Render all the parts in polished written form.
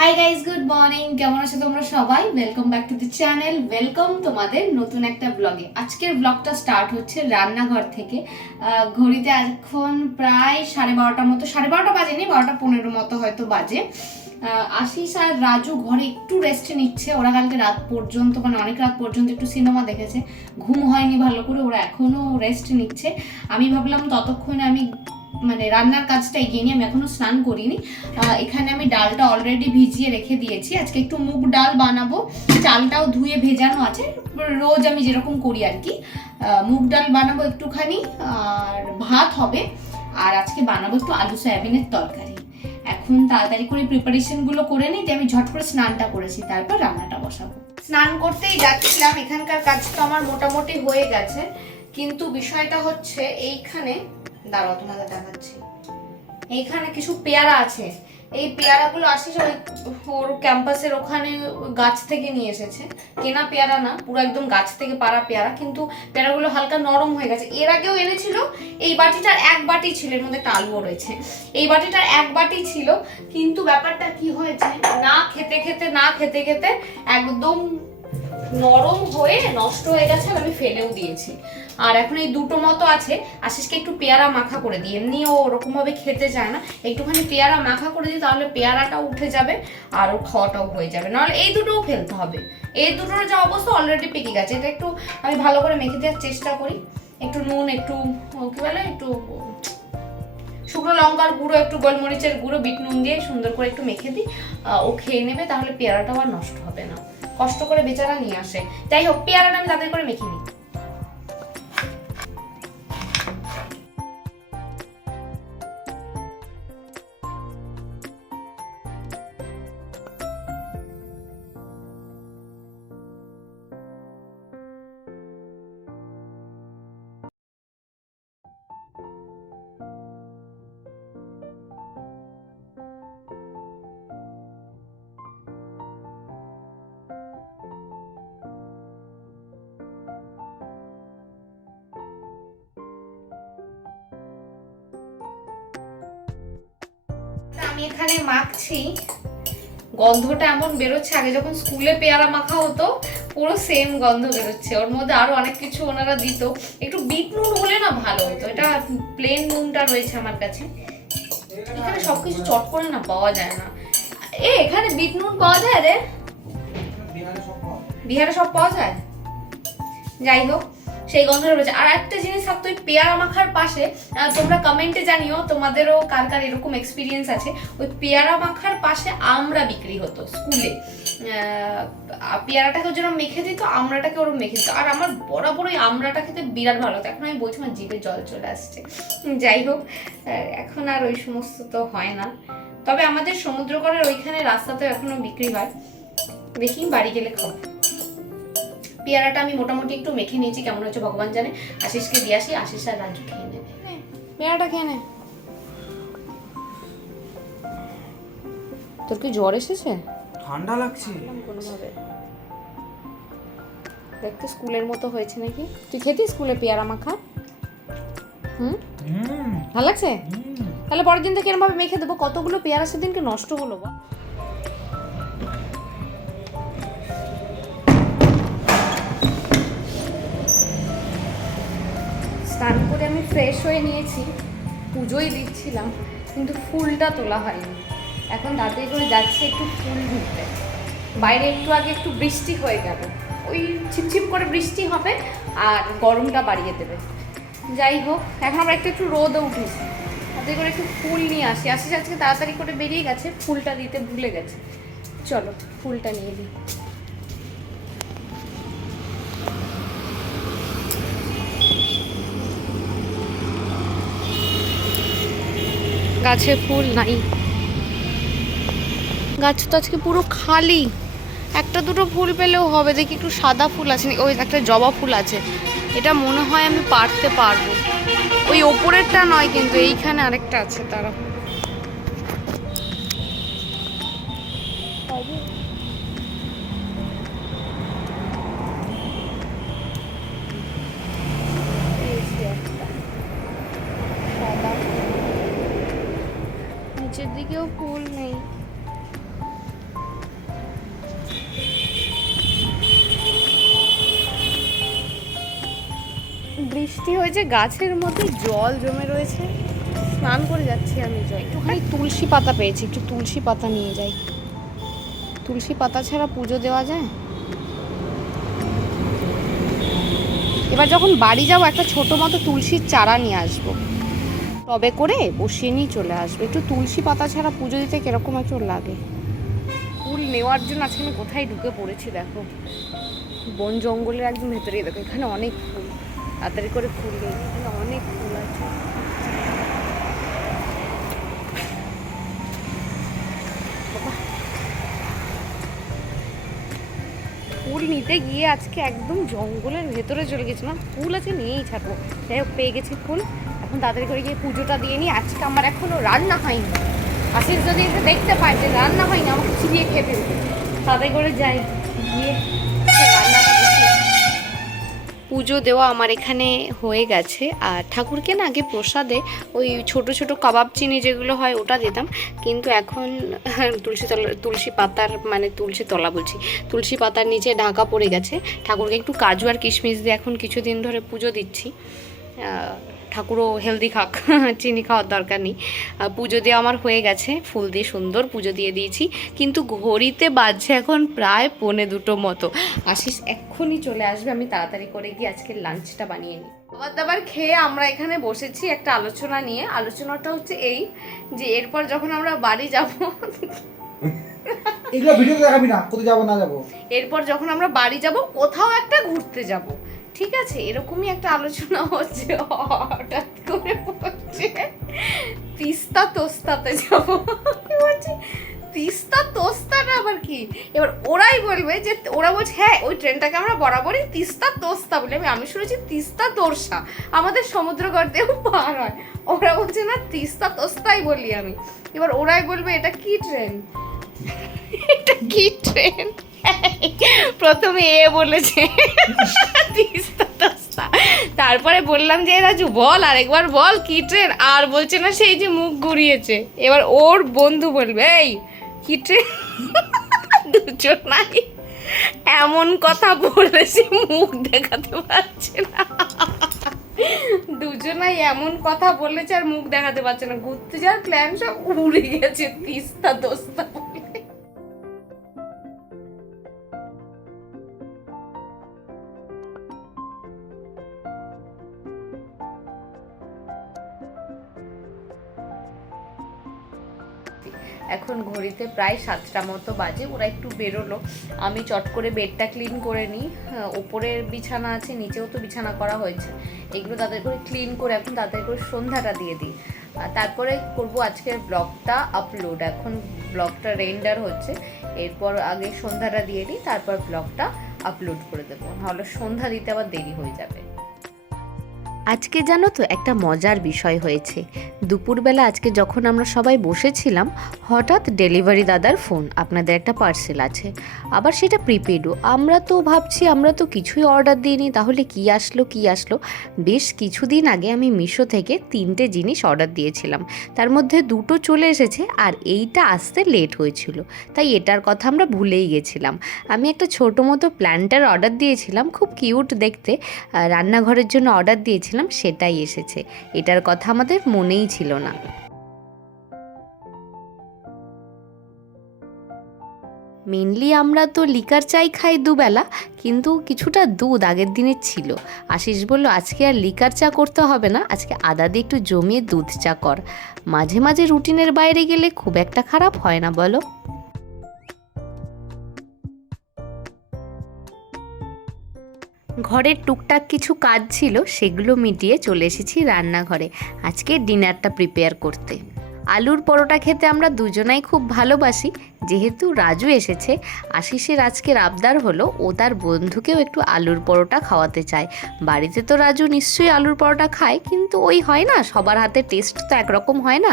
Hi guys, good morning. কেমন আছো তোমরা সবাই? Welcome back to the channel. Welcome তোমাদের নতুন একটা ব্লগে। আজকের ব্লগটা স্টার্ট হচ্ছে রান্নাঘর থেকে। ঘড়িতে এখন প্রায় 12:30 মতো, 12:30 বাজেনি, 12:15 মতো হয়তো বাজে। আশিস আর রাজু ঘরে একটু রেস্টে নিচ্ছে। ওরা কালকে রাত পর্যন্ত, মানে অনেক রাত পর্যন্ত একটু সিনেমা দেখেছে, ঘুম হয়নি ভালো করে, ওরা এখনো রেস্ট নিচ্ছে। আমি ভাবলাম ততক্ষণে আমি মানে রান্নার কাজটা এগিয়ে নিই। আমি এখনো স্নান করিনি। এখানে আমি ডালটা অলরেডি ভিজিয়ে রেখে দিয়েছি। আজকে একটু মুগ ডাল বানাবো, চালটাও ধুয়ে ভেজানো আছে, রোজ আমি যেরকম করি আর কি। মুগ ডাল বানাবো একটুখানি, আর ভাত হবে। আর আজকে বানাবো একটু আলু সয়াবিনের তরকারি। এখন তাড়াতাড়ি করে প্রিপারেশনগুলো করে নিই, আমি ঝট করে স্নানটা করেছি, তারপর রান্নাটা বসাবো। স্নান করতেই যাচ্ছিলাম, এখানকার কাজ তো আমার মোটামুটি হয়ে গেছে, কিন্তু বিষয়টা হচ্ছে এইখানে, দাঁড়াও তোমাদের দেখাচ্ছি। এইখানে কিছু পেয়ারা আছে। এই পেয়ারাগুলো আসিস ওর ক্যাম্পাসের ওখানে গাছ থেকে নিয়ে এসেছে। কেনা পেয়ারা না, পুরো একদম গাছ থেকে পাড়া পেয়ারা, কিন্তু পেয়ারাগুলো হালকা নরম হয়ে গেছে। এর আগেও এনেছিল, এই বাটিটার এক বাটি ছিল, এর মধ্যে একটা আলুও রয়েছে। এই বাটিটার এক বাটি ছিল, কিন্তু ব্যাপারটা কি হয়েছে, না খেতে খেতে একদম নরম হয়ে নষ্ট হয়ে গেছে, আর আমি ফেলেও দিয়েছি। আর এখন এই দুটো মতো আছে। আশিসকে একটু পেয়ারা মাখা করে দিই, এমনি ও ওরকম ভাবে খেতে চায় না। একটুখানি পেয়ারা মাখা করে দিই, তাহলে পেয়ারাটাও উঠে যাবে আর ওর খাওয়াটাও হয়ে যাবে। নাহলে এই দুটোও ফেলতে হবে। এই দুটোর যা অবস্থা অলরেডি পেকে গেছে। এটা একটু আমি ভালো করে মেখে দেওয়ার চেষ্টা করি। একটু নুন, একটু কি বলে, একটু শুকনো লঙ্কার গুঁড়ো, একটু গোলমরিচের গুঁড়ো, বিট নুন দিয়ে সুন্দর করে একটু মেখে দিই। ও খেয়ে নেবে, তাহলে পেয়ারাটাও আর নষ্ট হবে না। কষ্ট করে বেচারা নিয়ে আসে। যাই হোক, পেয়ারাটা আমি তাদের করে মেখে নিই। আমি এখানে মাখছি, গন্ধটা এমন বেরোচ্ছে, আগে যখন স্কুলে পেয়ারা মাখা হতো পুরো সেম গন্ধ বেরোচ্ছে। ওর মধ্যে আরো অনেক কিছু ওনারা দিত, একটু বিট নুন হলে না ভালো হতো। এটা প্লেন নুনটা রয়েছে আমার কাছে। এখানে সবকিছু চট করে না পাওয়া যায় না। এখানে বিট নুন পাওয়া যায় রে? বিহারে সব পাওয়া যায়। যাই হোক, সেই গন্ধটা রয়েছে। আর একটা জিনিস থাকতো, ওই পেয়ারা মাখার পাশে, তোমরা কমেন্টে জানিও তোমাদেরও কার কার এরকম এক্সপিরিয়েন্স আছে। ওই পেয়ারা মাখার পাশে আমড়া বিক্রি হতো স্কুলে। পেয়ারাটাকে যেরকম মেখে দিত, আমড়াটাকে ওরকম মেখে দিত। আর আমার বরাবর ওই আমড়াটা খেতে বিরাট ভালো হতো। এখন আমি বলছি আমার জিভে জল চলে আসছে। যাই হোক, এখন আর ওই সমস্ত তো হয় না। তবে আমাদের সমুদ্রকরের ওইখানে রাস্তাতে এখনো বিক্রি হয়, দেখি বাড়ি গেলে খাবো। পেয়ারাটা আমি মোটামুটি একটু মেখে নিয়েছি, কেমন হচ্ছে ভগবান জানে। আশিসকে দিয়ে আসি, আশিস আর রাজু খেয়ে নেবে। পেয়ারাটা খেয়ে নে। তোর কি জ্বর এসেছে? ঠান্ডা লাগছে কোনোভাবে। দেখতে স্কুলের মতো হয়েছে নাকি? তুই খেতি স্কুলে পেয়ারা মাখা? ভালো লাগছে? তাহলে পরের দিন থেকে এরকম ভাবে মেখে দেবো। কতগুলো পেয়ারা সেদিনকে নষ্ট হলো বা। স্নান করে আমি ফ্রেশ হয়ে নিয়েছি, পুজোই দিচ্ছিলাম, কিন্তু ফুলটা তোলা হয়নি। এখন তাড়াতাড়ি করে যাচ্ছি একটু ফুল ধুতে। বাইরে একটু আগে একটু বৃষ্টি হয়ে গেল, ওই ছিপছিপ করে বৃষ্টি হবে আর গরমটা বাড়িয়ে দেবে। যাই হোক, এখন আমরা একটু রোদও উঠেছি, তাড়াতাড়ি করে একটু ফুল নিয়ে আসি। আজকে তাড়াতাড়ি করে বেরিয়ে গেছে, ফুলটা দিতে ভুলে গেছে। চলো ফুলটা নিয়ে দিই। গাছে ফুল নাই, গাছ তো আজকে পুরো খালি। একটা দুটো ফুল পেলেও হবে। দেখি একটু সাদা ফুল আছে, ওই একটা জবা ফুল আছে, এটা মনে হয় আমি পারতে পারবো। ওই ওপরেরটা নয়, কিন্তু এইখানে আরেকটা আছে, তারা নিচের দিকেও ফুল নেই। বৃষ্টি হয়েছে, গাছের মধ্যে জল জমে রয়েছে। স্নান করে যাচ্ছি আমি। একটুখানি তুলসী পাতা পেয়েছি, একটু তুলসী পাতা নিয়ে যাই। তুলসী পাতা ছাড়া পুজো দেওয়া যায়? এবার যখন বাড়ি যাবো একটা ছোটো মতো তুলসীর চারা নিয়ে আসবো, তবে করে বসিয়ে নিয়ে চলে আসবে। একটু তুলসী পাতা ছাড়া পুজো দিতে কিরকম একটু লাগে। ফুল নেওয়ার জন্য আজকে আমি কোথায় ঢুকে পড়েছি দেখো, বন জঙ্গলের একদম ভেতরেই। দেখো এখানে অনেক ফুল, তাড়াতাড়ি করে ফুল নেই, এখানে অনেক ফুল আছে। ফুল নিতে গিয়ে আজকে একদম জঙ্গলের ভেতরে চলে গেছিলাম। ফুল আছে নিয়েই ছাড়বো, যাই হোক পেয়ে গেছি ফুল। এখন তাড়াতাড়ি করে গিয়ে পুজোটা দিয়ে নিই। আজকে আমার এখনও রান্না হয়নি। আশিস যদি এসে দেখতে পায় যে রান্না হয়নি, আমাকে চিবিয়ে খেয়ে ফেলবে। তাড়াতাড়ি করে যাই, গিয়ে রান্নাটা করছি। পুজো দেওয়া আমার এখানে হয়ে গেছে। আর ঠাকুরকে না আগে প্রসাদে ওই ছোট ছোট কাবাব চিনি যেগুলো হয় ওটা দিতাম, কিন্তু এখন তুলসী পাতার মানে তুলসী পাতার নিচে ঢাকা পড়ে গেছে। ঠাকুরকে একটু কাজু আর কিশমিশ দিয়ে এখন কিছুদিন ধরে পুজো দিচ্ছি। ঠাকুরও হেলদি খাক, চিনি খাওয়ার দরকার নেই। পুজো দিয়ে আমার হয়ে গেছে, ফুল দিয়ে সুন্দর পুজো দিয়ে দিয়েছি। কিন্তু ঘড়িতে বাজছে এখন প্রায় 1:45 মতো। আশিস এক্ষুনি চলে আসবে, আমি তাড়াতাড়ি করে গিয়ে আজকে লাঞ্চটা বানিয়ে নিই। খাবার দাবার খেয়ে আমরা এখানে বসেছি একটা আলোচনা নিয়ে। আলোচনাটা হচ্ছে এই যে এরপর যখন আমরা বাড়ি যাব, এগুলো ভিডিও দেখাবি না, কোথায় যাবো না যাবো। এরপর যখন আমরা বাড়ি যাব কোথাও একটা ঘুরতে যাব, ঠিক আছে? এরকমই একটা আলোচনা হচ্ছে। হঠাৎ করে বলছে তিস্তা তোস্তাতে যাবো। বলছি তিস্তা তোস্তাটা আবার কি? এবার ওরাই বলবে যে, ওরা বলছে হ্যাঁ ওই ট্রেনটাকে আমরা বরাবরই তিস্তা তোস্তা বলি। আমি শুনেছি তিস্তা তোরসা, আমাদের সমুদ্রগড়তেও পার হয়। ওরা বলছে না তিস্তা তোস্তাই বলি আমি। এবার ওরাই বলবে এটা কি ট্রেন, এটা কি ট্রেন। প্রথমে এ বলেছে তিস্তা তোস্তা, তারপরে বললাম যে রাজু বল আরেকবার বল কি ট্রেন, আর বলছে না, সেই যে মুখ ঘুরিয়েছে। এবার ওর বন্ধু বলবে এই কি ট্রেন। দুজনাই এমন কথা বলেছে মুখ দেখাতে পারছে না। দুজনাই এমন কথা বলেছে আর মুখ দেখাতে পারছে না। ঘুরতে যাওয়ার প্ল্যান সব উড়ে গেছে তিস্তা তোস্তা বলে। এখন ঘড়িতে প্রায় 7টা মতো বাজে। ওরা একটু বেরোলো, আমি চট করে বেডটা ক্লিন করে নিই। ওপরের বিছানা আছে, নিচেও তো বিছানা করা হয়েছে, এগুলো তাদের করে ক্লিন করে এখন তাদের করে সন্ধ্যাটা দিয়ে দিই। আর তারপরে করব আজকের ব্লগটা আপলোড। এখন ব্লগটা রেন্ডার হচ্ছে, এরপর আগে সন্ধ্যাটা দিয়ে দিই, তারপর ব্লগটা আপলোড করে দেবো, নাহলে সন্ধ্যা দিতে আবার দেরি হয়ে যাবে। আজকে জানো তো একটা মজার বিষয় হয়েছে। দুপুরবেলা আজকে যখন আমরা সবাই বসেছিলাম, হঠাৎ ডেলিভারি দাদার ফোন, আপনাদের একটা পার্সেল আছে, আবার সেটা প্রিপেডও। আমরা তো ভাবছি আমরা তো কিছুই অর্ডার দিইনি, তাহলে কি আসলো। বেশ কিছুদিন আগে আমি মিশো থেকে 3টে জিনিস অর্ডার দিয়েছিলাম, তার মধ্যে 2টো চলে এসেছে আর এইটা আসতে লেট হয়েছিল, তাই এটার কথা আমরা ভুলেই গেছিলাম। আমি একটা ছোটো মতো প্ল্যান্টার অর্ডার দিয়েছিলাম, খুব কিউট দেখতে, রান্নাঘরের জন্য অর্ডার দিয়েছিলাম, সেটাই এসেছে। এটার কথা আমাদের মনেই ছিল না। মেনলি আমরা তো লিকার চাই খাই দুবেলা, কিন্তু কিছুটা দুধ আগের দিনের ছিল। আশিস বলল আজকে আর লিকার চা করতে হবে না, আজকে আদা দিয়ে একটু জমিয়ে দুধ চা কর। মাঝে মাঝে রুটিনের বাইরে গেলে খুব একটা খারাপ হয় না বলো। ঘরের টুকটাক কিছু কাজ ছিল, সেগুলো মিটিয়ে চলে এসেছি রান্নাঘরে আজকে ডিনারটা প্রিপেয়ার করতে। আলুর পরোটা খেতে আমরা দুজনাই খুব ভালোবাসি। যেহেতু রাজু এসেছে, আশিসের আজকের আবদার হলো ও তার বন্ধুকেও একটু আলুর পরোটা খাওয়াতে চায়। বাড়িতে তো রাজু নিশ্চয়ই আলুর পরোটা খায়, কিন্তু ওই হয় না, সবার হাতে টেস্ট তো একরকম হয় না।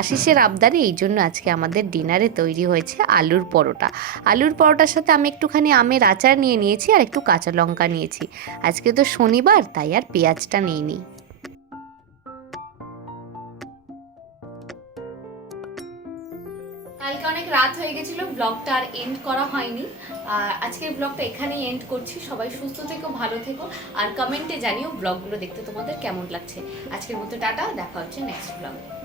আশিসের আবদারে এই জন্য আজকে আমাদের ডিনারে তৈরি হয়েছে আলুর পরোটা। আলুর পরোটার সাথে আমি একটুখানি আমের আচার নিয়ে নিয়েছি আর একটু কাঁচা লঙ্কা নিয়েছি। আজকে তো শনিবার, তাই আর পেঁয়াজটা নিইনি। কালকে অনেক রাত হয়ে গেছিলো, ব্লগটা আর এন্ড করা হয়নি। আর আজকের ব্লগটা এখানেই এন্ড করছি। সবাই সুস্থ থেকো, ভালো থেকো, আর কমেন্টে জানিও ব্লগগুলো দেখতে তোমাদের কেমন লাগছে। আজকের মতো টাটা, দেখা হচ্ছে নেক্সট ব্লগে।